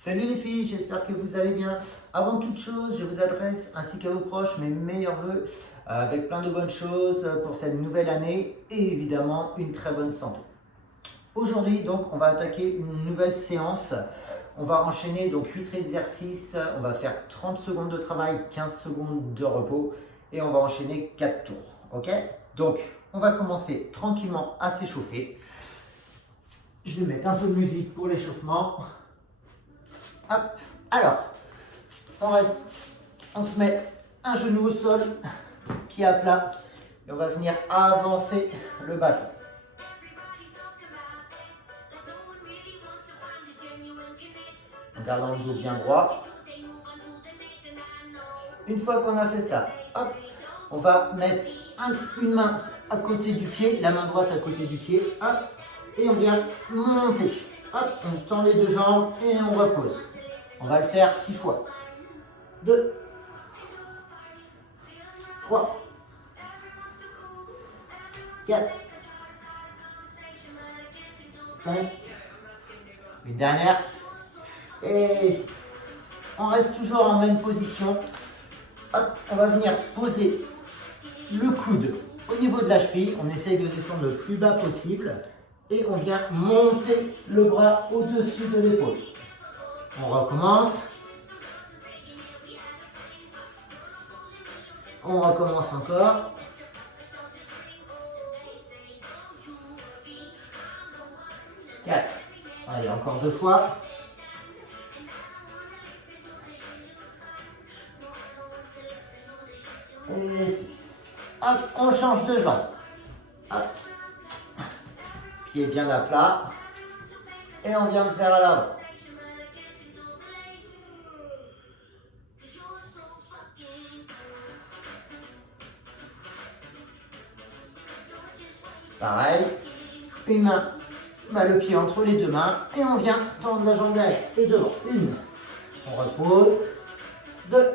Salut les filles, j'espère que vous allez bien. Avant toute chose, je vous adresse ainsi qu'à vos proches mes meilleurs voeux avec plein de bonnes choses pour cette nouvelle année et évidemment une très bonne santé. Aujourd'hui donc on va attaquer une nouvelle séance. On va enchaîner donc 8 exercices, on va faire 30 secondes de travail, 15 secondes de repos et on va enchaîner 4 tours. Ok? Donc on va commencer tranquillement à s'échauffer. Je vais mettre un peu de musique pour l'échauffement. Hop. Alors, on se met un genou au sol, pied à plat, et on va venir avancer le bassin. En gardant le dos bien droit. Une fois qu'on a fait ça, hop, on va mettre une main à côté du pied, la main droite à côté du pied, hop, et on vient monter. Hop, on tend les deux jambes et on repose. On va le faire 6 fois. 2, 3, 4, 5, une dernière, et 6. On reste toujours en même position. Hop, on va venir poser le coude au niveau de la cheville. On essaye de descendre le plus bas possible. Et on vient monter le bras au-dessus de l'épaule. On recommence. On recommence encore. Quatre. Allez, encore 2 fois. Et 6. Hop, on change de jambe. Hop. Pied bien à plat. Et on vient le faire à l'avant. Pareil, une main, le pied entre les deux mains et on vient tendre la jambe derrière et devant. 1, on repose. 2,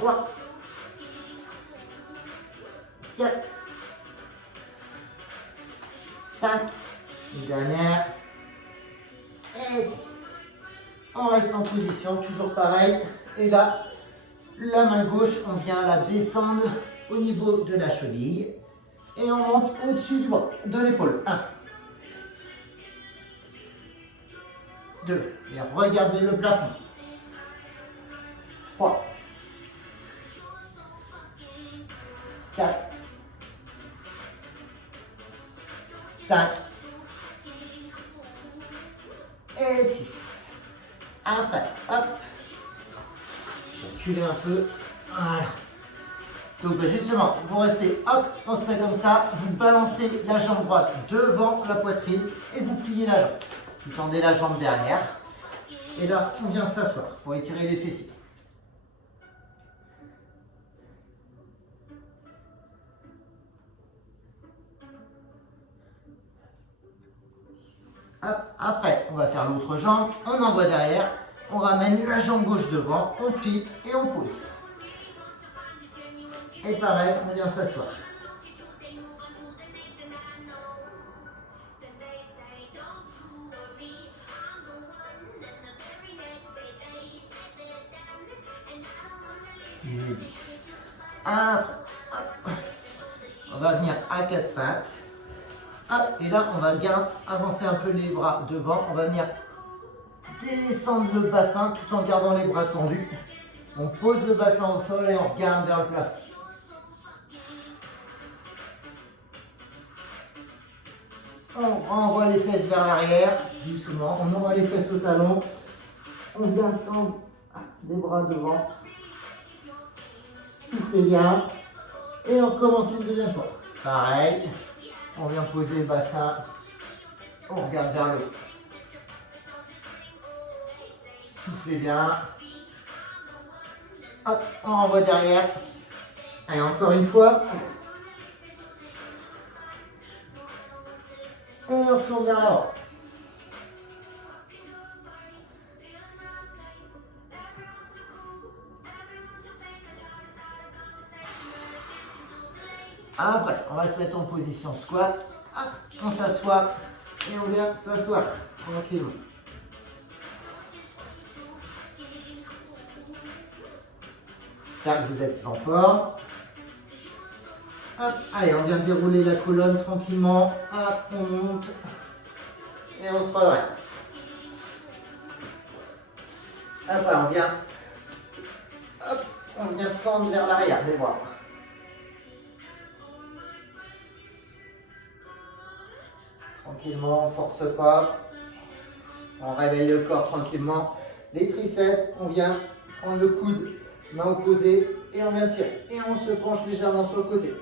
3, 4, 5, une dernière et 6. On reste en position, toujours pareil. Et là, la main gauche, on vient la descendre au niveau de la cheville et on monte au-dessus du bras, de l'épaule. 1, 2, et regardez le plafond. 3, 4, 5 et 6. Après, hop, reculez un peu. Voilà. Donc justement, vous restez, hop, on se met comme ça, vous balancez la jambe droite devant la poitrine et vous pliez la jambe. Vous tendez la jambe derrière et là, on vient s'asseoir pour étirer les fessiers. Hop, après, on va faire l'autre jambe, on envoie derrière, on ramène la jambe gauche devant, on plie et on pose. Et pareil, on vient s'asseoir. Et 10. Après, hop. On va venir à 4 pattes. Hop, et là, on va bien avancer un peu les bras devant. On va venir descendre le bassin tout en gardant les bras tendus. On pose le bassin au sol et on regarde vers le plafond. On renvoie les fesses vers l'arrière, doucement. On envoie les fesses au talon. On vient tendre les bras devant. Soufflez bien. Et on recommence une deuxième fois. Pareil. On vient poser le bassin. On regarde vers le haut. Soufflez bien. Hop, on renvoie derrière. Et encore une fois. Et on retourne vers l'avant. Après, on va se mettre en position squat. Hop, on s'assoit et on vient s'asseoir tranquillement. J'espère que vous êtes en forme. Hop, allez, on vient de dérouler la colonne tranquillement. Hop, on monte. Et on se redresse. Hop, là, on vient tendre vers l'arrière des bras. Tranquillement, on ne force pas. On réveille le corps tranquillement. Les triceps, on vient prendre le coude, main opposée, et on vient tirer. Et on se penche légèrement sur le côté.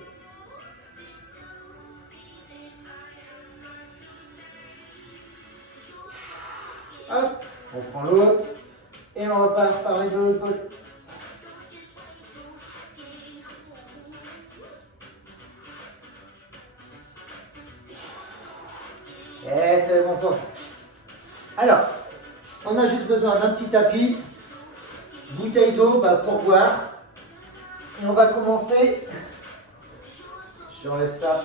Hop, on prend l'autre, et on repart pareil de l'autre côté. Et c'est bon pour vous. Alors, on a juste besoin d'un petit tapis, bouteille d'eau pour boire. Et on va commencer. J'enlève ça.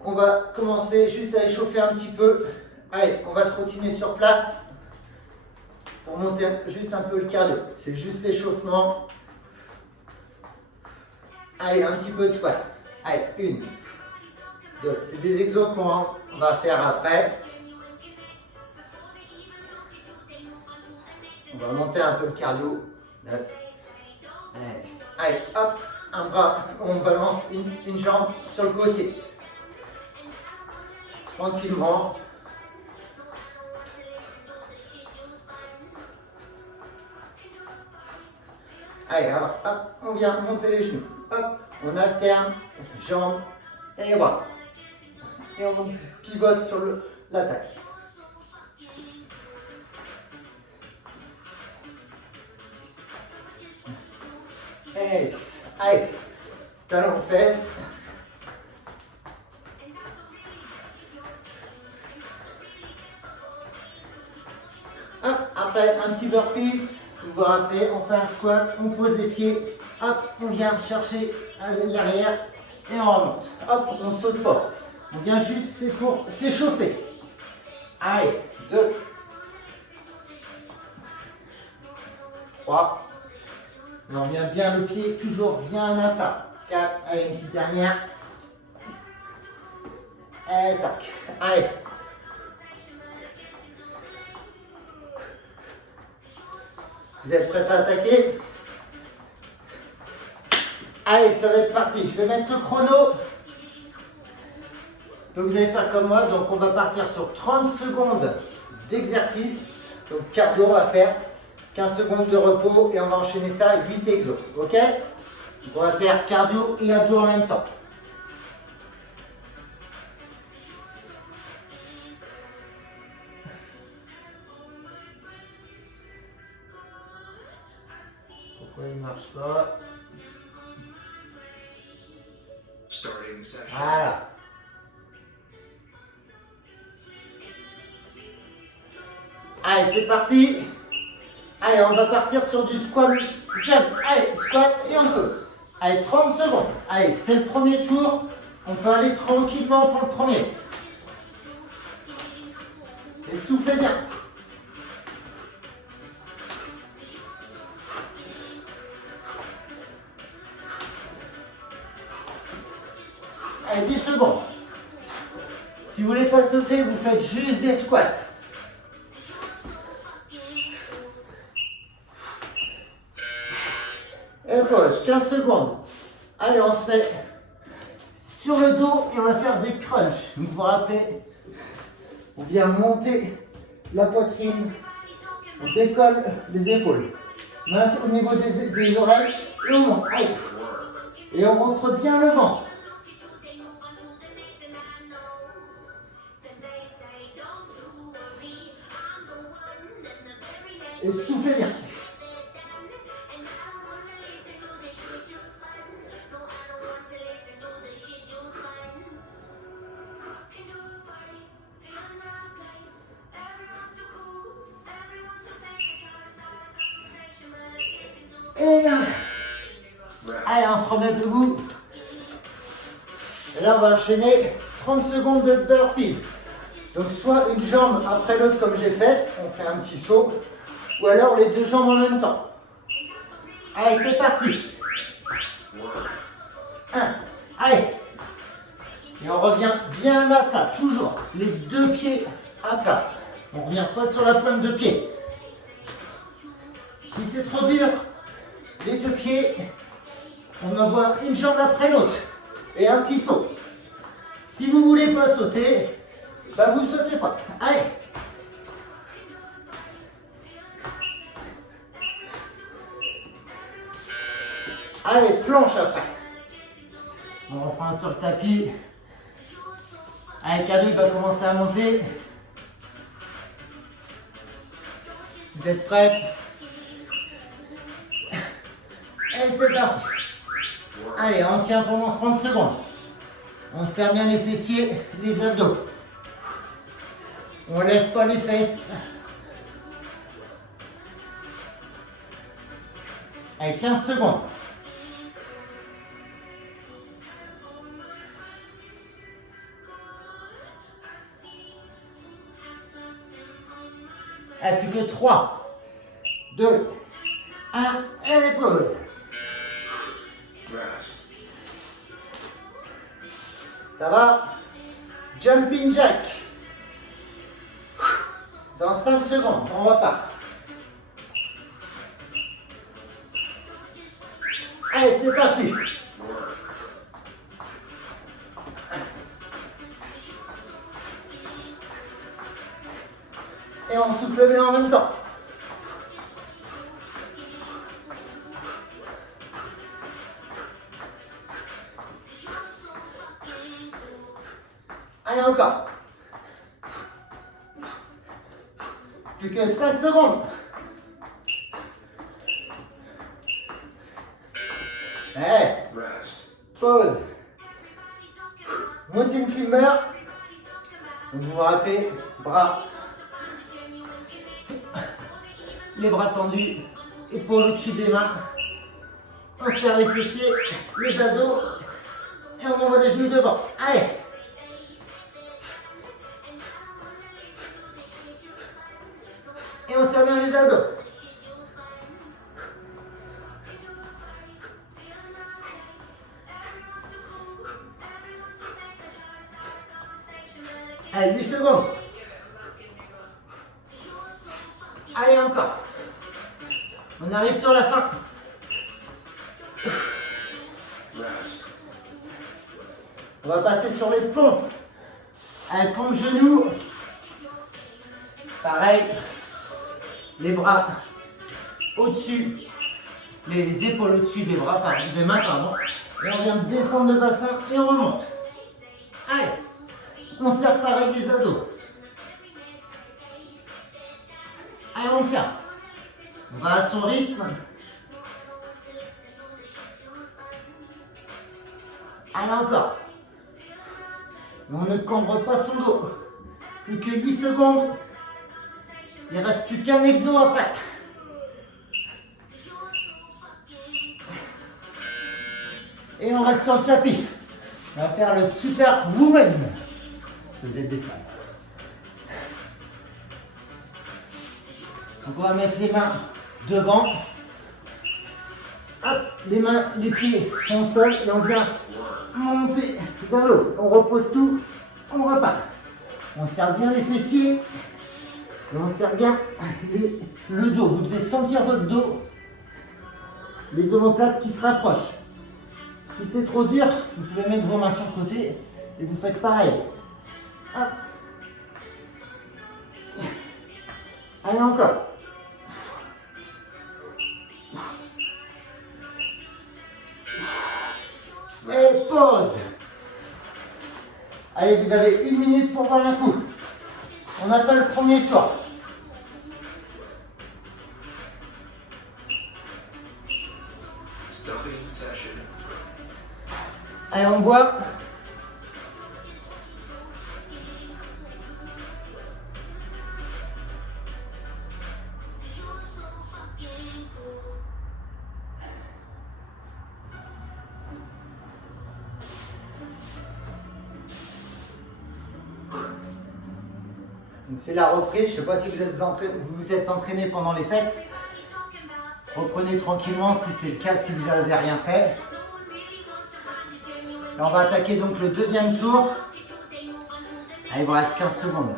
On va commencer juste à échauffer un petit peu. Allez, on va trottiner sur place pour monter juste un peu le cardio. C'est juste l'échauffement. Allez, un petit peu de squat. Allez, 1, 2. C'est des exos qu'on va faire après. On va monter un peu le cardio. 9. Allez, hop, un bras, on balance une jambe sur le côté. Tranquillement. Allez, alors, hop, on vient monter les genoux. Hop, on alterne, jambes et les bras. Et on pivote sur l'attaque. Allez, talons aux fesses. Hop, après un petit burpee, vous vous rappelez, on fait un squat, on pose les pieds, hop, on vient chercher l'arrière et on remonte. Hop, on ne saute pas. On vient juste s'échauffer. Allez, 2, 3. Et on vient bien le pied, toujours bien à plat. 4, allez, une petite dernière. Et 5. Allez. Vous êtes prêts à attaquer? Allez, ça va être parti. Je vais mettre le chrono. Donc vous allez faire comme moi. Donc on va partir sur 30 secondes d'exercice. Donc cardio, on va faire 15 secondes de repos et on va enchaîner ça à 8 exos. Ok? Donc on va faire cardio et abdos en même temps. Pourquoi il ne marche pas? Voilà. Allez, c'est parti. Allez, on va partir sur du squat jump. Allez, squat et on saute. Allez, 30 secondes. Allez, c'est le premier tour. On peut aller tranquillement pour le premier. Et soufflez bien. Allez, 10 secondes. Si vous voulez pas sauter, vous faites juste des squats. Et pause, 15 secondes. Allez, on se met sur le dos et on va faire des crunchs. Vous vous rappelez, on vient monter la poitrine, on décolle les épaules. Main au niveau des oreilles et on monte. Allez. Et on montre bien le ventre. Et soufflez bien. Et là. Allez, on se remet debout. Et là, on va enchaîner 30 secondes de burpees. Donc soit une jambe après l'autre comme j'ai fait, on fait un petit saut, ou alors les deux jambes en même temps. Allez, c'est parti. 1, allez. Et on revient bien à plat, toujours. Les deux pieds à plat. On ne revient pas sur la pointe de pied. Si c'est trop dur, les deux pieds, on envoie une jambe après l'autre. Et un petit saut. Si vous ne voulez pas sauter, bah vous ne sautez pas. Allez. Allez, flanche après. On reprend sur le tapis. Allez, Cadeau, il va commencer à monter. Vous êtes prêts? Et c'est parti. Allez, on tient pendant 30 secondes. On serre bien les fessiers, les abdos. On lève pas les fesses. Allez, 15 secondes. Allez, plus que 3, 2, 1, et pause. Ça va? Jumping jack. Dans 5 secondes, on repart. Allez, c'est parti. Et on souffle bien en même temps. Allez, encore. Plus que 5 secondes. Allez. Pause. Mountain climber. Vous vous rappelez, bras. Les bras tendus, épaules au-dessus des mains. On serre les fessiers, les abdos. Et on envoie les genoux devant. Allez. Et on serre bien les abdos. Allez, 8 secondes. Allez, encore. On arrive sur la fin. On va passer sur les pompes. Allez, pompe genoux. Pareil. Les bras au-dessus. Les épaules au-dessus des bras, des mains, pardon. Et on vient descendre le bassin et on remonte. Allez. On serre pareil les abdos. Allez, on tient. On va à son rythme. Allez, encore. Et on ne cambre pas son dos. Plus que 8 secondes. Il ne reste plus qu'un exo après. Et on reste sur le tapis. On va faire le super woman. Vous êtes des femmes. Donc on va mettre les mains devant. Hop, les mains, les pieds sont au sol et on vient monter dans l'eau. On repose tout, on repart. On serre bien les fessiers et on serre bien le dos. Vous devez sentir votre dos, les omoplates qui se rapprochent. Si c'est trop dur, vous pouvez mettre vos mains sur le côté et vous faites pareil. Hop. Allez, encore. Et pause. Allez, vous avez 1 minute pour boire un coup. On n'a pas le premier tour. Allez, on boit. Donc c'est la reprise. Je ne sais pas si vous vous êtes entraîné pendant les fêtes. Reprenez tranquillement si c'est le cas, si vous n'avez rien fait. Là, on va attaquer donc le deuxième tour. Allez, il vous reste 15 secondes.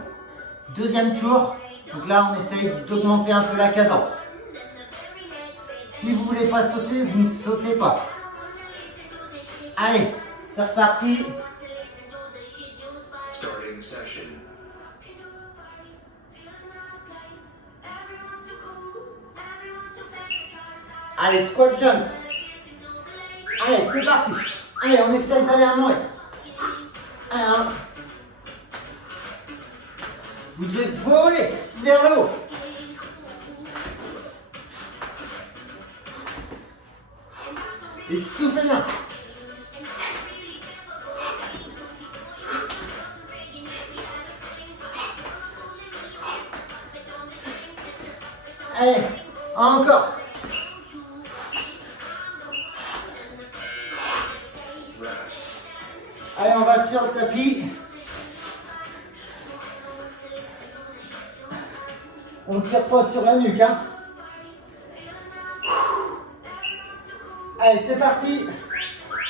Deuxième tour. Donc là, on essaye d'augmenter un peu la cadence. Si vous ne voulez pas sauter, vous ne sautez pas. Allez, c'est reparti. Allez, squat jump. Allez, c'est parti. Allez, on essaie d'aller à moins. Un. Vous devez voler vers le haut. Et soufflez bien. Allez, encore. Allez, on va sur le tapis. On ne tire pas sur la nuque, hein. Allez, c'est parti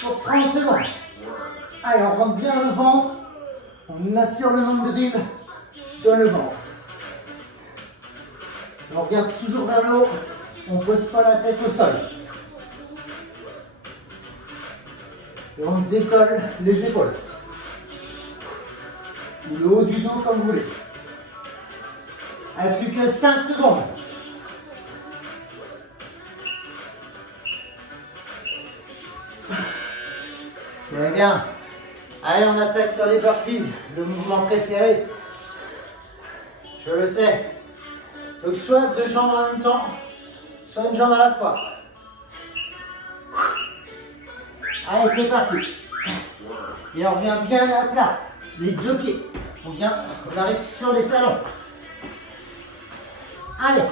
pour 30 secondes. Allez, on rentre bien le ventre. On aspire le nombril dans le ventre. On regarde toujours vers le haut. On ne pose pas la tête au sol. Et on décolle les épaules. Ou le haut du dos comme vous voulez. Allez, plus que 5 secondes. Très bien. Allez, on attaque sur les burpees, le mouvement préféré. Je le sais. Donc soit 2 jambes en même temps, soit une jambe à la fois. Allez, c'est parti. Et on revient bien à plat. Les 2 pieds. On arrive sur les talons. Allez.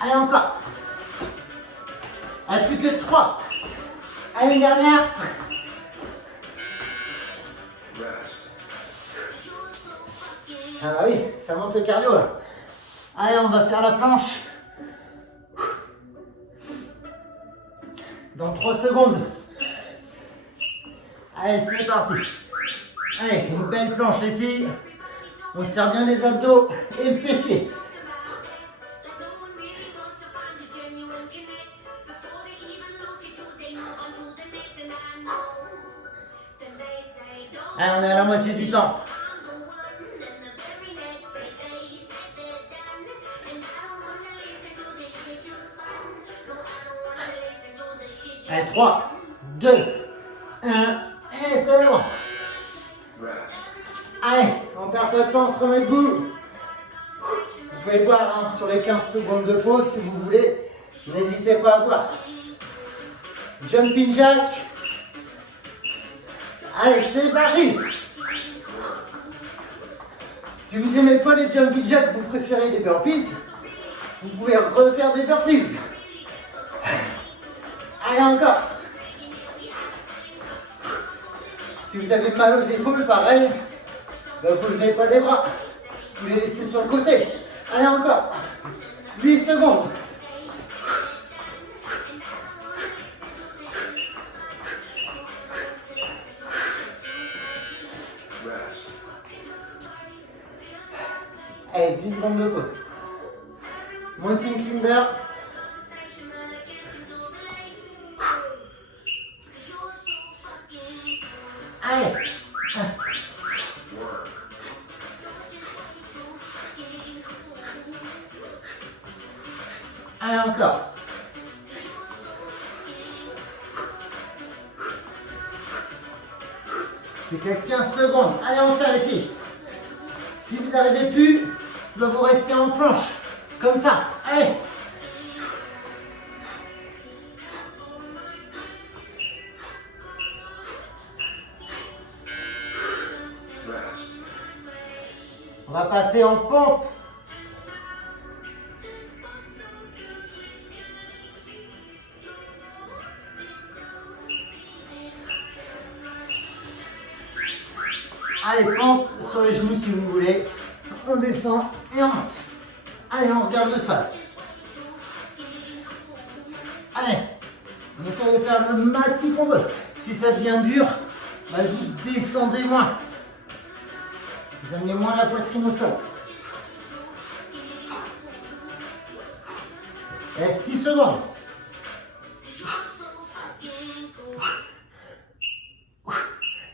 Allez, encore. Allez, plus que 3. Allez, une dernière. Ah bah oui, ça monte le cardio là. Allez, on va faire la planche. Dans 3 secondes. Allez, c'est parti. Allez, une belle planche les filles. On serre bien les abdos et le fessier. Allez, on est à la moitié du temps. Allez, 3, 2, 1, et c'est bon. Allez, on perd pas de temps, on se remet debout. Vous pouvez boire hein, sur les 15 secondes de pause si vous voulez. N'hésitez pas à boire. Jumping jack. Allez, c'est parti. Si vous n'aimez pas les jumping jack, vous préférez les burpees, vous pouvez refaire des burpees. Allez, encore. Si vous avez mal aux épaules, pareil, ben vous ne levez pas des bras. Vous les laissez sur le côté. Allez, encore. 8 secondes. Allez, 10 secondes de pause. Mountain climber. Allez. Allez, encore. Plus que 15 secondes. Allez, on fait ici. Si vous n'arrivez plus, vous restez en planche. Comme ça. Allez. On va passer en pompe. Allez, pente sur les genoux si vous voulez. On descend et on monte. Allez, on regarde le sol. Allez, on essaie de faire le maxi qu'on veut. Si ça devient dur, bah, vous descendez moins. Vous amenez moins la poitrine au sol. Reste 6 secondes.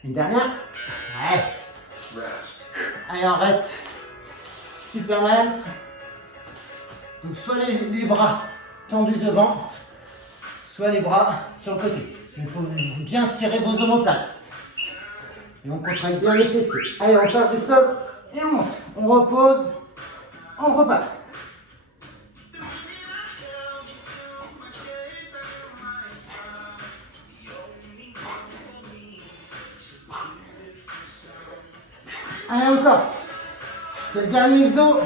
Une dernière. Ouais. Allez, on reste. Superman. Donc soit les bras tendus devant, soit les bras sur le côté. Il faut bien serrer vos omoplates. Et on contracte bien les fessiers. Allez, on part du sol et on monte. On repose, on repart. Allez, encore. C'est le dernier exo.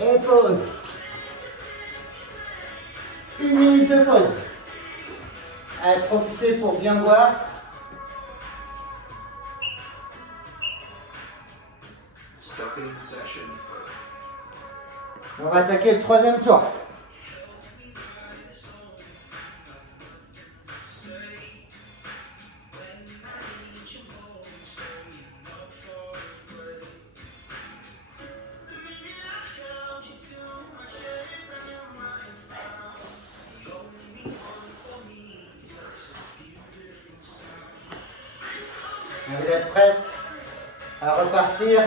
Et pause. 1 minute de pause. Allez, profitez pour bien boire. On va attaquer le 3e tour. Vous êtes prêts à repartir?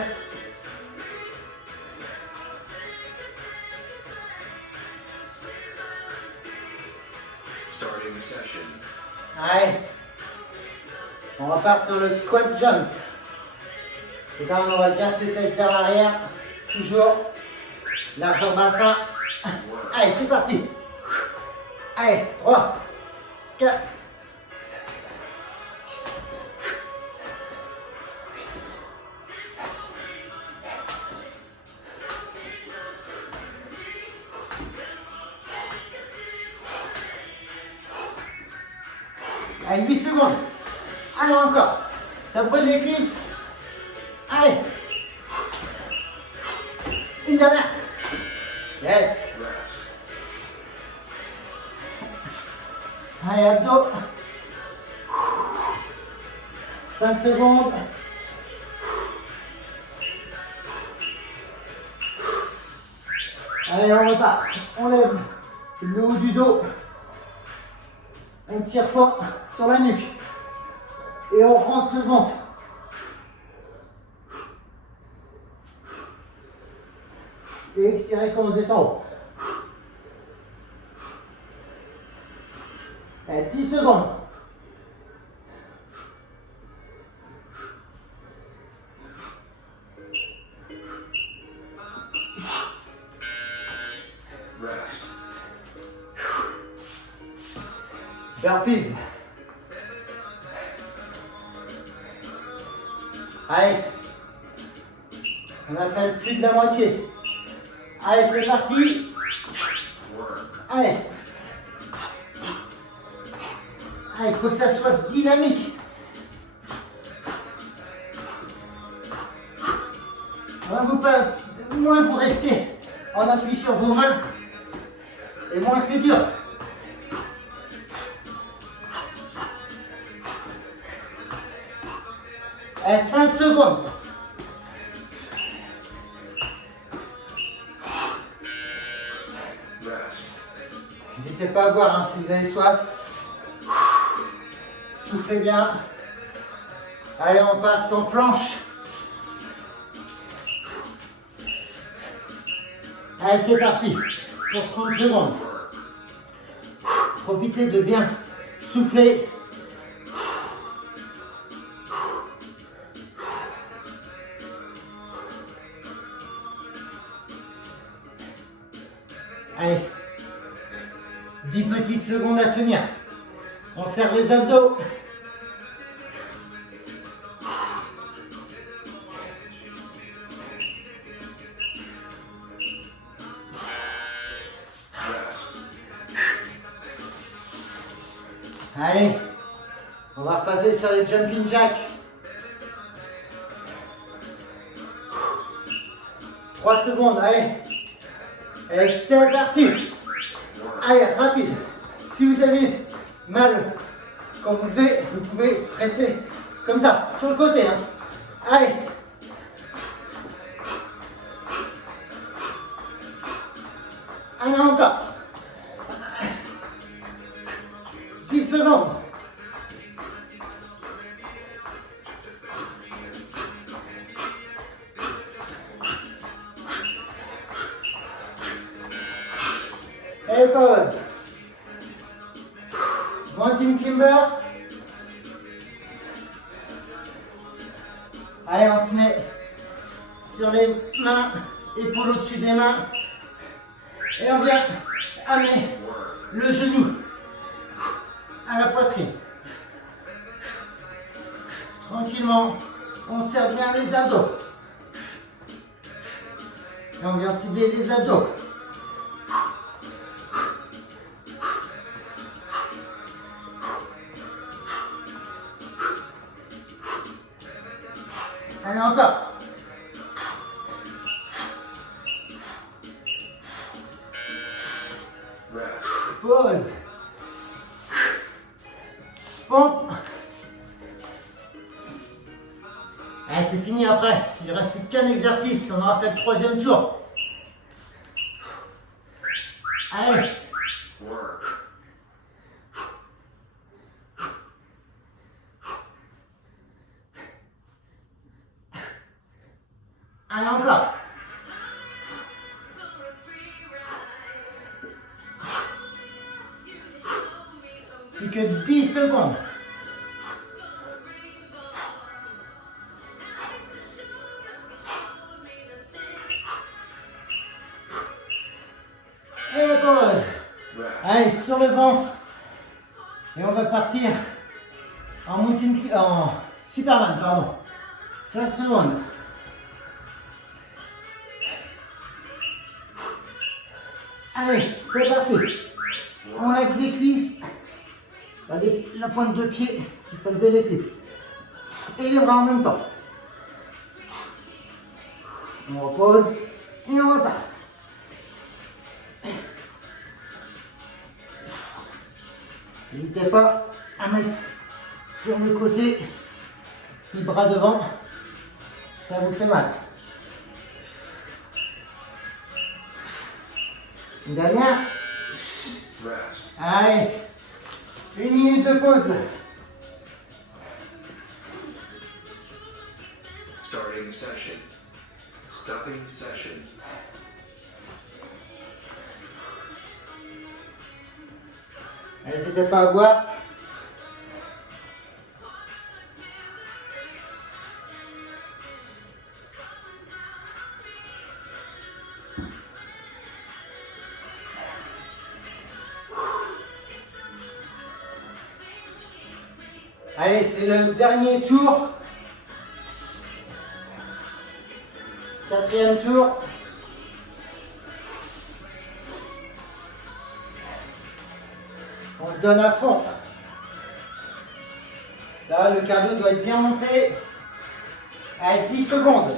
Allez, on repart sur le squat jump. Et là, on regarde ses fesses vers l'arrière. Toujours. Largeur bassin. Allez, c'est parti. Allez, 3, 4. Allez, 8 secondes. Allez, encore. Ça brûle les cuisses. Allez. Une dernière. Yes. Allez, abdos. 5 secondes. Allez, on repart. On lève le haut du dos. On tire pas sur la nuque. Et on rentre le ventre. Et expirez quand vous êtes en haut. Allez, 10 secondes. Burpees. Allez. On a fait plus de la moitié. Allez, c'est parti. Allez. Allez, il faut que ça soit dynamique. Moins vous restez en appui sur vos mains, et moins c'est dur. Allez, 5 secondes. N'hésitez pas à boire hein, si vous avez soif. Soufflez bien. Allez, on passe en planche. Allez, c'est parti pour 30 secondes. Profitez de bien souffler. Allez, 10 petites secondes à tenir. On serre les abdos. Allez, on va repasser sur les jumping jacks. 3 secondes, allez. Et c'est parti. Allez, rapide. Si vous avez mal quand vous levez, vous pouvez rester comme ça, sur le côté. Hein. Allez. Allez, encore. 10 secondes. Et pause. Mountain climber. Allez, on se met sur les mains, épaules au-dessus des mains. Et on vient amener le genou à la poitrine. Tranquillement, on serre bien les abdos. Et on vient cibler les abdos. Allez, encore. Pause. Pompe. Allez, c'est fini après. Il ne reste plus qu'un exercice. On aura fait le 3e tour. Allez. Allez, encore. Plus que 10 secondes. Et on pause. Allez, sur le ventre. Et on va partir en Superman, pardon. 5 secondes. Allez, c'est parti. On lève les cuisses. La pointe de pied, il faut lever les cuisses. Et les bras en même temps. On repose et on repart. N'hésitez pas à mettre sur le côté, si bras devant, ça vous fait mal. Une dernière. Allez, 1 minute de pause. Starting session. Stopping session. N'hésitez pas à boire. Allez, c'est le dernier tour. 4e tour. On se donne à fond. Là, le cardio doit être bien monté. Allez, 10 secondes.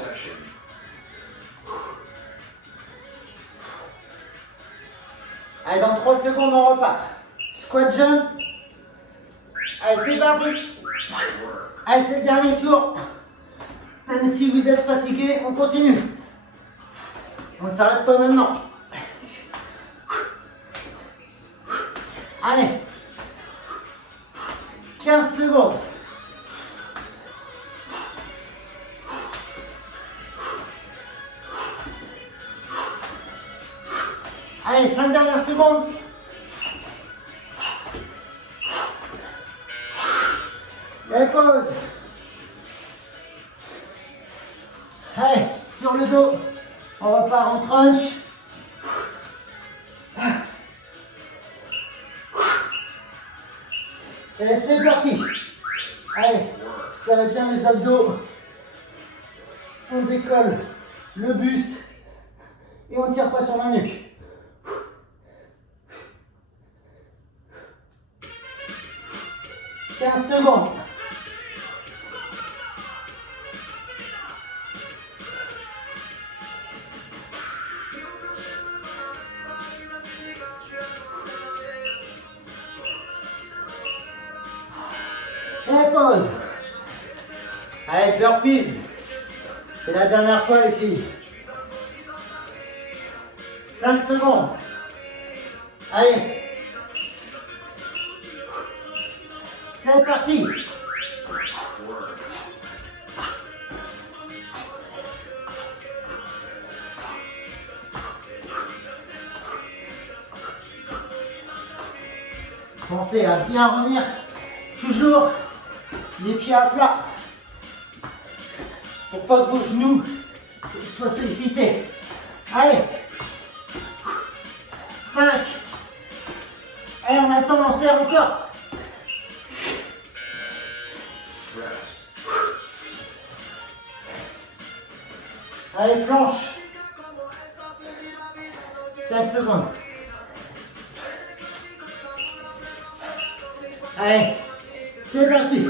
Allez, dans 3 secondes, on repart. Squat jump. Allez, c'est parti. Allez, c'est le dernier tour. Même si vous êtes fatigué, on continue. On ne s'arrête pas maintenant. Allez. 15 secondes. Allez, 5 dernières secondes. Et pause. Allez, sur le dos, on repart en crunch. Et c'est parti. Allez, ça va bien les abdos. On décolle le buste et on ne tire pas sur la nuque. 15 secondes. Et pause. Allez, burpees. C'est la dernière fois les filles. 5 secondes. Allez. C'est parti. Pensez à bien revenir. Toujours les pieds à plat. Pour pas que vos genoux soient sollicités. Allez. 5. Et on attend d'en faire encore. Allez, planche. 5 secondes. Allez, c'est parti.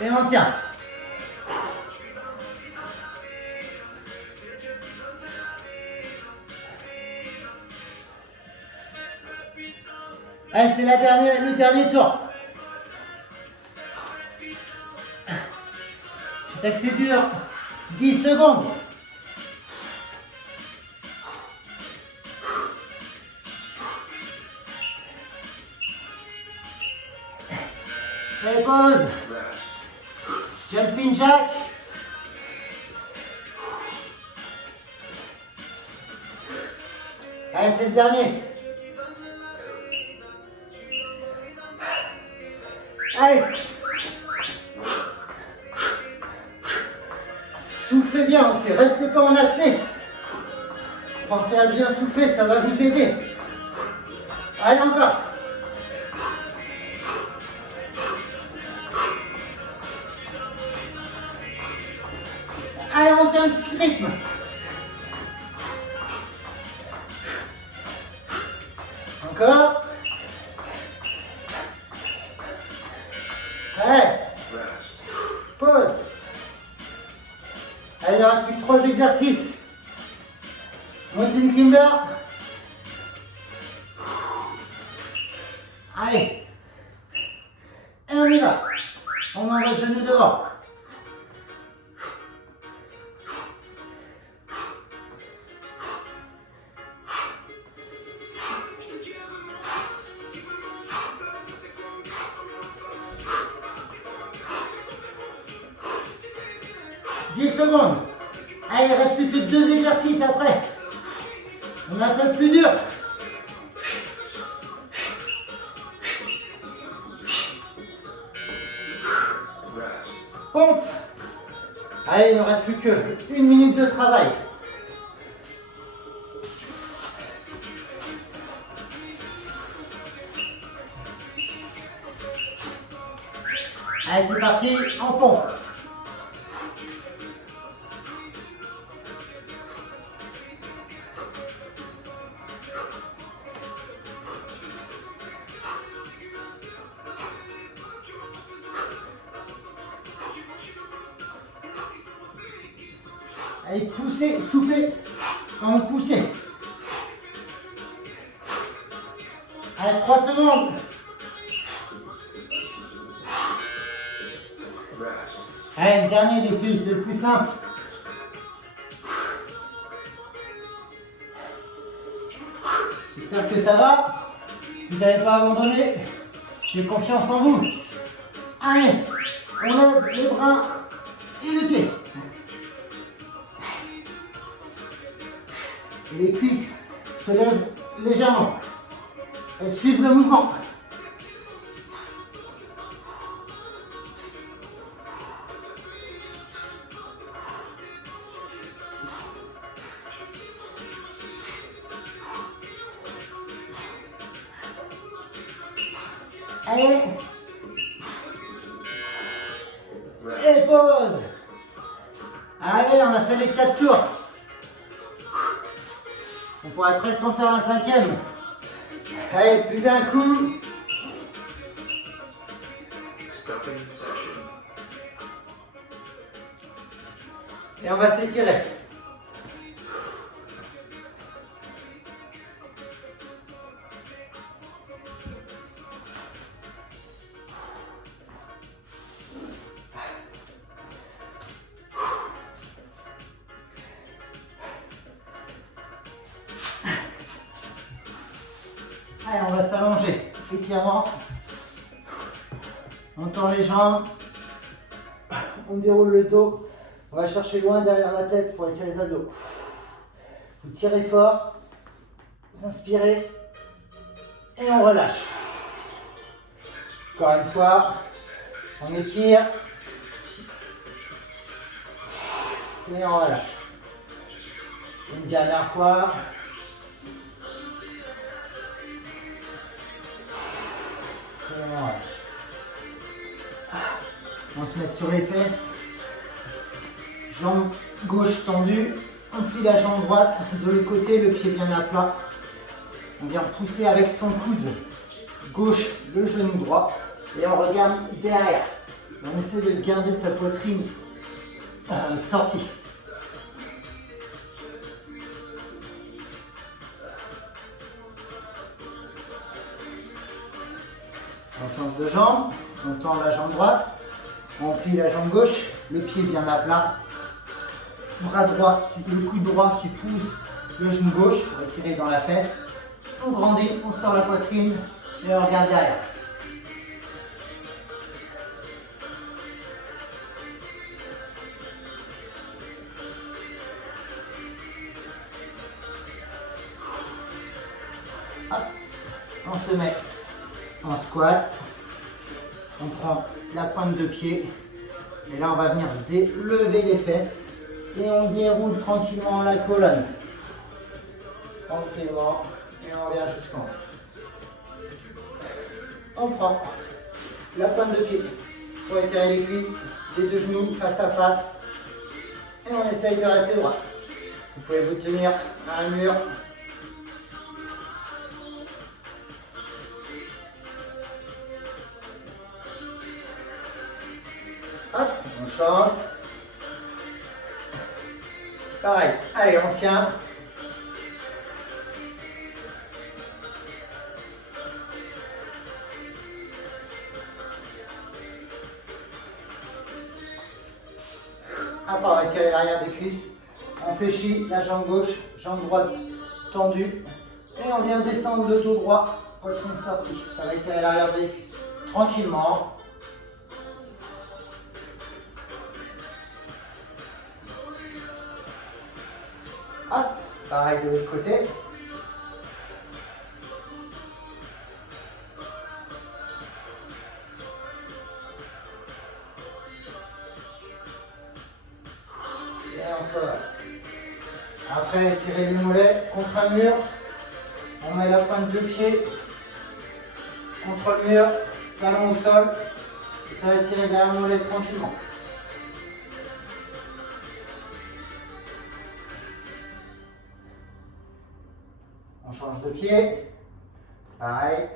Et on tient. Allez, c'est le dernier tour. C'est que c'est dur. 10 secondes. Allez, pause. Jumping jack. Allez, c'est le dernier. Allez. Soufflez bien aussi, restez pas en apnée. Pensez à bien souffler, ça va vous aider. Allez, encore. Allez, on tient le rythme. Encore. Allez. Pause. Allez, il ne reste plus que 3 exercices. Mountain climber. Allez. Et on y va. On envoie le genou devant. Secondes. Allez, il reste plus que 2 exercices après. On a fait le plus dur. Pompe. Allez, il ne reste plus que 1 minute de travail. Allez, c'est parti, en pompe. Allez, poussez, soufflez quand vous poussez. Allez, 3 secondes. Allez, le dernier les filles, c'est le plus simple. J'espère que ça va. Vous n'avez pas abandonné. J'ai confiance en vous. Allez, on lève les bras et les pieds. Et les cuisses se lèvent légèrement. Et suivent le mouvement. Allez. Et pause. Allez, on a fait les 4 tours. On pourrait presque en faire un 5e. Allez, plus d'un coup. Stuffing session. Et on va s'étirer. Allez, on va s'allonger. Étirement. On tend les jambes. On déroule le dos. On va chercher loin derrière la tête pour étirer les abdos. Vous tirez fort. Vous inspirez. Et on relâche. Encore une fois. On étire. Et on relâche. Une dernière fois. Et on relâche. On se met sur les fesses. Jambe gauche tendue. On plie la jambe droite de l'autre côté, le pied bien à plat. On vient pousser avec son coude gauche le genou droit. Et on regarde derrière. On essaie de garder sa poitrine sortie. On change de jambe, on tend la jambe droite, on plie la jambe gauche, le pied bien à plat. Bras droit, c'est le coude droit qui pousse le genou gauche pour étirer dans la fesse. On grandit, on sort la poitrine et on regarde derrière. Hop. On se met en squat. On prend la pointe de pied. Et là, on va venir lever les fesses. Et on déroule tranquillement la colonne. Tranquillement. Et on revient jusqu'en haut. On prend la pointe de pied pour étirer les cuisses, les deux genoux face à face. Et on essaye de rester droit. Vous pouvez vous tenir à un mur. Hop, on change. Pareil, allez, on tient. Après, on va tirer l'arrière des cuisses. On fléchit la jambe gauche, jambe droite tendue. Et on vient descendre le dos droit, poitrine sortie. Ça va étirer l'arrière des cuisses. Tranquillement. Hop, pareil de l'autre côté. Et on se relâche. Après, étirer les mollets contre un mur. On met la pointe de pied contre le mur, talon au sol. Et ça va tirer derrière le mollet tranquillement. On change de pied. Pareil.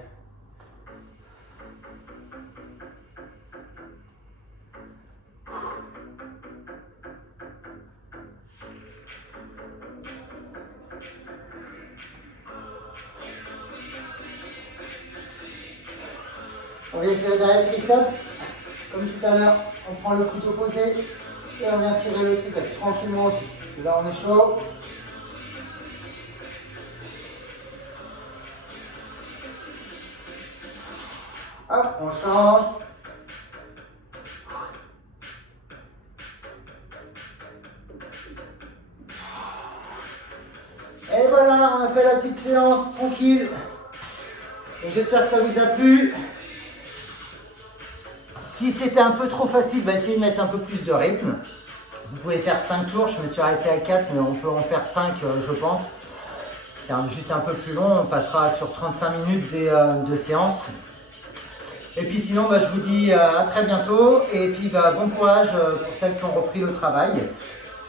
On vient tirer derrière le triceps. Comme tout à l'heure, on prend le couteau posé et on vient tirer le triceps tranquillement aussi. Là, on est chaud. Hop, on change. Et voilà, on a fait la petite séance tranquille. J'espère que ça vous a plu. Si c'était un peu trop facile, essayez de mettre un peu plus de rythme. Vous pouvez faire 5 tours, je me suis arrêté à 4, mais on peut en faire 5 je pense. C'est juste un peu plus long, on passera sur 35 minutes de séance. Et puis sinon, je vous dis à très bientôt. Et puis bon courage pour celles qui ont repris le travail.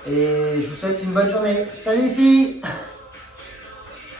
Et je vous souhaite une bonne journée. Salut les filles!